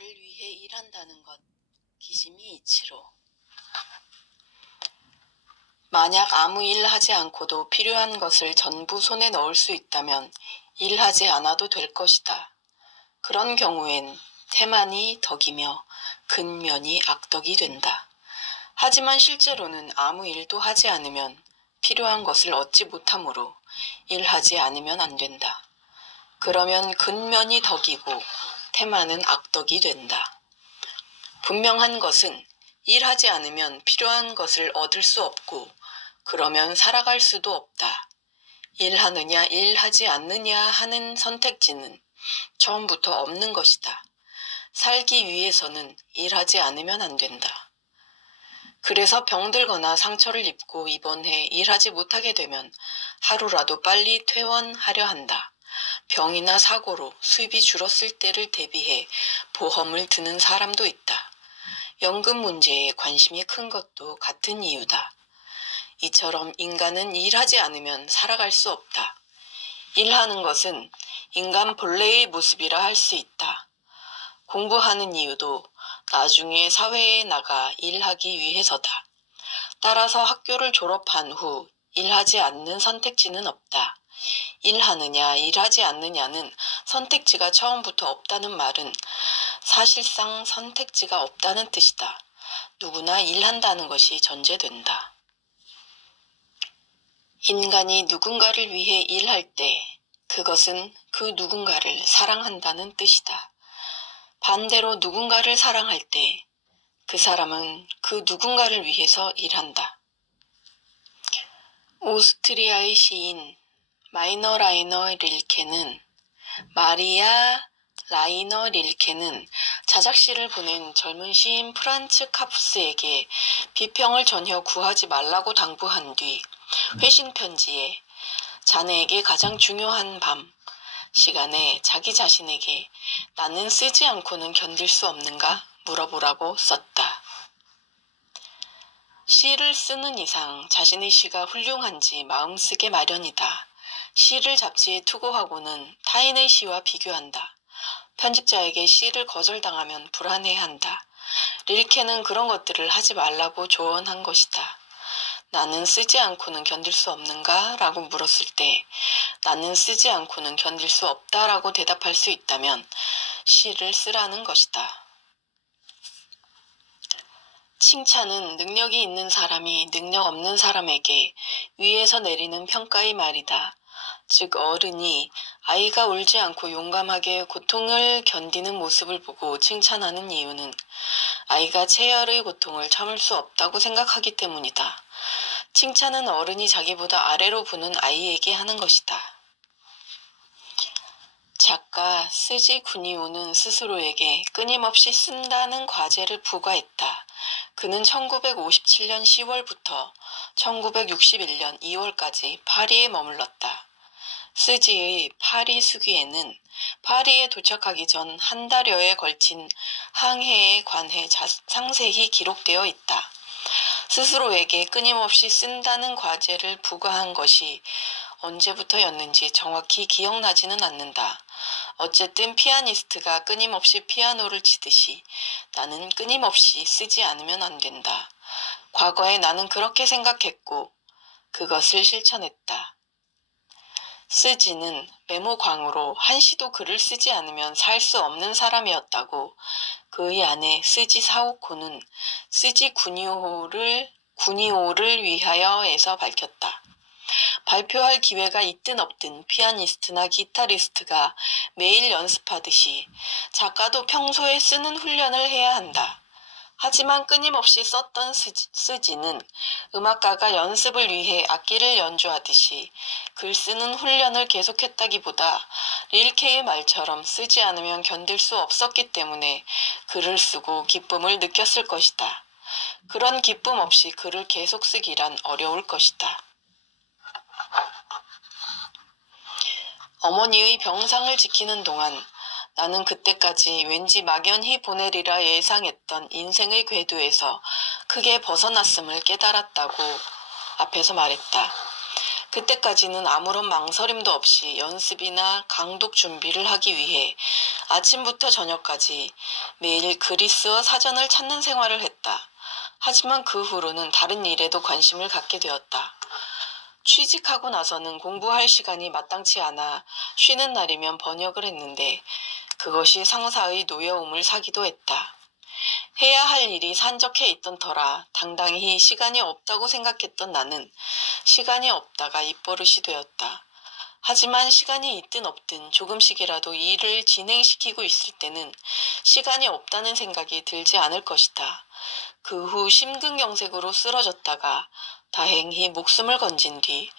누군가를 위해 일한다는 것. 기시미 이치로. 만약 아무 일 하지 않고도 필요한 것을 전부 손에 넣을 수 있다면 일하지 않아도 될 것이다. 그런 경우엔 태만이 덕이며 근면이 악덕이 된다. 하지만 실제로는 아무 일도 하지 않으면 필요한 것을 얻지 못하므로 일하지 않으면 안 된다. 그러면 근면이 덕이고 태만은 악덕이 된다. 분명한 것은 일하지 않으면 필요한 것을 얻을 수 없고 그러면 살아갈 수도 없다. 일하느냐 일하지 않느냐 하는 선택지는 처음부터 없는 것이다. 살기 위해서는 일하지 않으면 안 된다. 그래서 병들거나 상처를 입고 입원해 일하지 못하게 되면 하루라도 빨리 퇴원하려 한다. 병이나 사고로 수입이 줄었을 때를 대비해 보험을 드는 사람도 있다. 연금 문제에 관심이 큰 것도 같은 이유다. 이처럼 인간은 일하지 않으면 살아갈 수 없다. 일하는 것은 인간 본래의 모습이라 할 수 있다. 공부하는 이유도 나중에 사회에 나가 일하기 위해서다. 따라서 학교를 졸업한 후 일하지 않는 선택지는 없다. 일하느냐 일하지 않느냐는 선택지가 처음부터 없다는 말은 사실상 선택지가 없다는 뜻이다. 누구나 일한다는 것이 전제된다. 인간이 누군가를 위해 일할 때 그것은 그 누군가를 사랑한다는 뜻이다. 반대로 누군가를 사랑할 때 그 사람은 그 누군가를 위해서 일한다. 오스트리아의 시인 마이너 라이너 릴케는 마리아 라이너 릴케는 자작시를 보낸 젊은 시인 프란츠 카프스에게 비평을 전혀 구하지 말라고 당부한 뒤 회신 편지에 자네에게 가장 중요한 밤 시간에 자기 자신에게 나는 쓰지 않고는 견딜 수 없는가 물어보라고 썼다. 시를 쓰는 이상 자신의 시가 훌륭한지 마음쓰게 마련이다. 시를 잡지에 투고하고는 타인의 시와 비교한다. 편집자에게 시를 거절당하면 불안해한다. 릴케는 그런 것들을 하지 말라고 조언한 것이다. 나는 쓰지 않고는 견딜 수 없는가? 라고 물었을 때 나는 쓰지 않고는 견딜 수 없다 라고 대답할 수 있다면 시를 쓰라는 것이다. 칭찬은 능력이 있는 사람이 능력 없는 사람에게 위에서 내리는 평가의 말이다. 즉 어른이 아이가 울지 않고 용감하게 고통을 견디는 모습을 보고 칭찬하는 이유는 아이가 체열의 고통을 참을 수 없다고 생각하기 때문이다. 칭찬은 어른이 자기보다 아래로 보는 아이에게 하는 것이다. 작가 스지 구니오는 스스로에게 끊임없이 쓴다는 과제를 부과했다. 그는 1957년 10월부터 1961년 2월까지 파리에 머물렀다. 스지의 파리 수기에는 파리에 도착하기 전 한 달여에 걸친 항해에 관해 상세히 기록되어 있다. 스스로에게 끊임없이 쓴다는 과제를 부과한 것이 언제부터였는지 정확히 기억나지는 않는다. 어쨌든 피아니스트가 끊임없이 피아노를 치듯이 나는 끊임없이 쓰지 않으면 안 된다. 과거에 나는 그렇게 생각했고 그것을 실천했다. 스지는 메모광으로 한시도 글을 쓰지 않으면 살 수 없는 사람이었다고 그의 아내 스지 사오코는 스지 구니오를 위하여에서 밝혔다. 발표할 기회가 있든 없든 피아니스트나 기타리스트가 매일 연습하듯이 작가도 평소에 쓰는 훈련을 해야 한다. 하지만 끊임없이 썼던 스지는 음악가가 연습을 위해 악기를 연주하듯이 글 쓰는 훈련을 계속했다기보다 릴케의 말처럼 쓰지 않으면 견딜 수 없었기 때문에 글을 쓰고 기쁨을 느꼈을 것이다. 그런 기쁨 없이 글을 계속 쓰기란 어려울 것이다. 어머니의 병상을 지키는 동안 나는 그때까지 왠지 막연히 보내리라 예상했던 인생의 궤도에서 크게 벗어났음을 깨달았다고 앞에서 말했다. 그때까지는 아무런 망설임도 없이 연습이나 강독 준비를 하기 위해 아침부터 저녁까지 매일 그리스어 사전을 찾는 생활을 했다. 하지만 그 후로는 다른 일에도 관심을 갖게 되었다. 취직하고 나서는 공부할 시간이 마땅치 않아 쉬는 날이면 번역을 했는데 그것이 상사의 노여움을 사기도 했다. 해야 할 일이 산적해 있던 터라 당당히 시간이 없다고 생각했던 나는 시간이 없다가 입버릇이 되었다. 하지만 시간이 있든 없든 조금씩이라도 일을 진행시키고 있을 때는 시간이 없다는 생각이 들지 않을 것이다. 그 후 심근경색으로 쓰러졌다가 다행히 목숨을 건진 뒤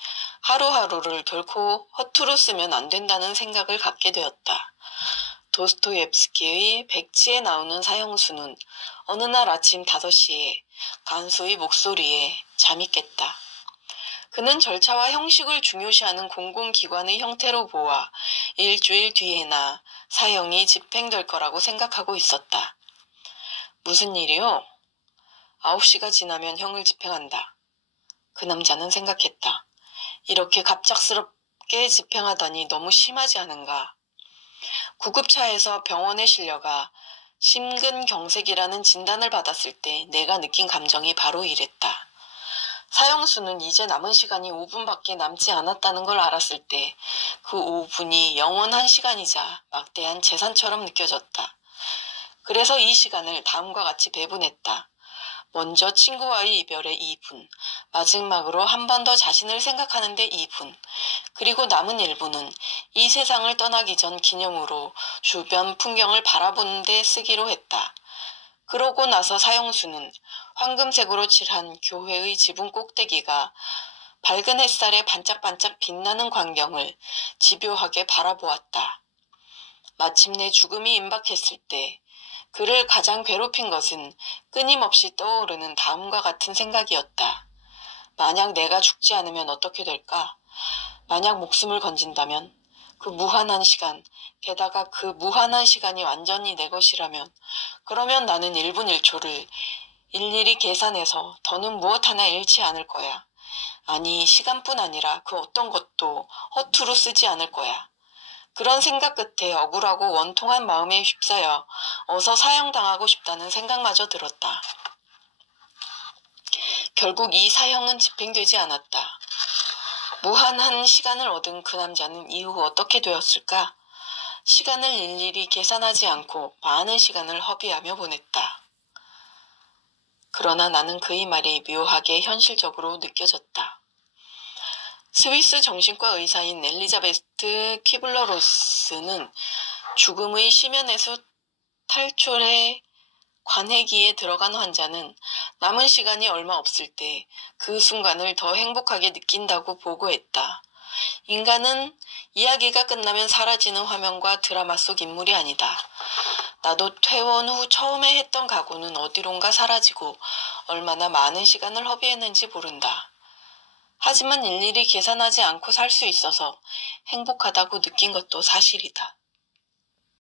하루하루를 결코 허투루 쓰면 안 된다는 생각을 갖게 되었다. 도스토옙스키의 백지에 나오는 사형수는 어느 날 아침 5시에 간소의 목소리에 잠이 깼다. 그는 절차와 형식을 중요시하는 공공기관의 형태로 보아 일주일 뒤에나 사형이 집행될 거라고 생각하고 있었다. 무슨 일이요? 9시가 지나면 형을 집행한다. 그 남자는 생각했다. 이렇게 갑작스럽게 집행하다니 너무 심하지 않은가? 구급차에서 병원에 실려가 심근경색이라는 진단을 받았을 때 내가 느낀 감정이 바로 이랬다. 사형수는 이제 남은 시간이 5분밖에 남지 않았다는 걸 알았을 때 그 5분이 영원한 시간이자 막대한 재산처럼 느껴졌다. 그래서 이 시간을 다음과 같이 배분했다. 먼저 친구와의 이별에 2분, 마지막으로 한 번 더 자신을 생각하는 데 2분, 그리고 남은 1분은 이 세상을 떠나기 전 기념으로 주변 풍경을 바라보는 데 쓰기로 했다. 그러고 나서 사형수는 황금색으로 칠한 교회의 지붕 꼭대기가 밝은 햇살에 반짝반짝 빛나는 광경을 집요하게 바라보았다. 마침내 죽음이 임박했을 때 그를 가장 괴롭힌 것은 끊임없이 떠오르는 다음과 같은 생각이었다. 만약 내가 죽지 않으면 어떻게 될까? 만약 목숨을 건진다면? 그 무한한 시간, 게다가 그 무한한 시간이 완전히 내 것이라면 그러면 나는 1분 1초를 일일이 계산해서 더는 무엇 하나 잃지 않을 거야. 아니, 시간뿐 아니라 그 어떤 것도 허투루 쓰지 않을 거야. 그런 생각 끝에 억울하고 원통한 마음에 휩싸여 어서 사형당하고 싶다는 생각마저 들었다. 결국 이 사형은 집행되지 않았다. 무한한 시간을 얻은 그 남자는 이후 어떻게 되었을까? 시간을 일일이 계산하지 않고 많은 시간을 허비하며 보냈다. 그러나 나는 그의 말이 묘하게 현실적으로 느껴졌다. 스위스 정신과 의사인 엘리자베트 키블러로스는 죽음의 심연에서 탈출해 관해기에 들어간 환자는 남은 시간이 얼마 없을 때 그 순간을 더 행복하게 느낀다고 보고했다. 인간은 이야기가 끝나면 사라지는 화면과 드라마 속 인물이 아니다. 나도 퇴원 후 처음에 했던 각오는 어디론가 사라지고 얼마나 많은 시간을 허비했는지 모른다. 하지만 일일이 계산하지 않고 살 수 있어서 행복하다고 느낀 것도 사실이다.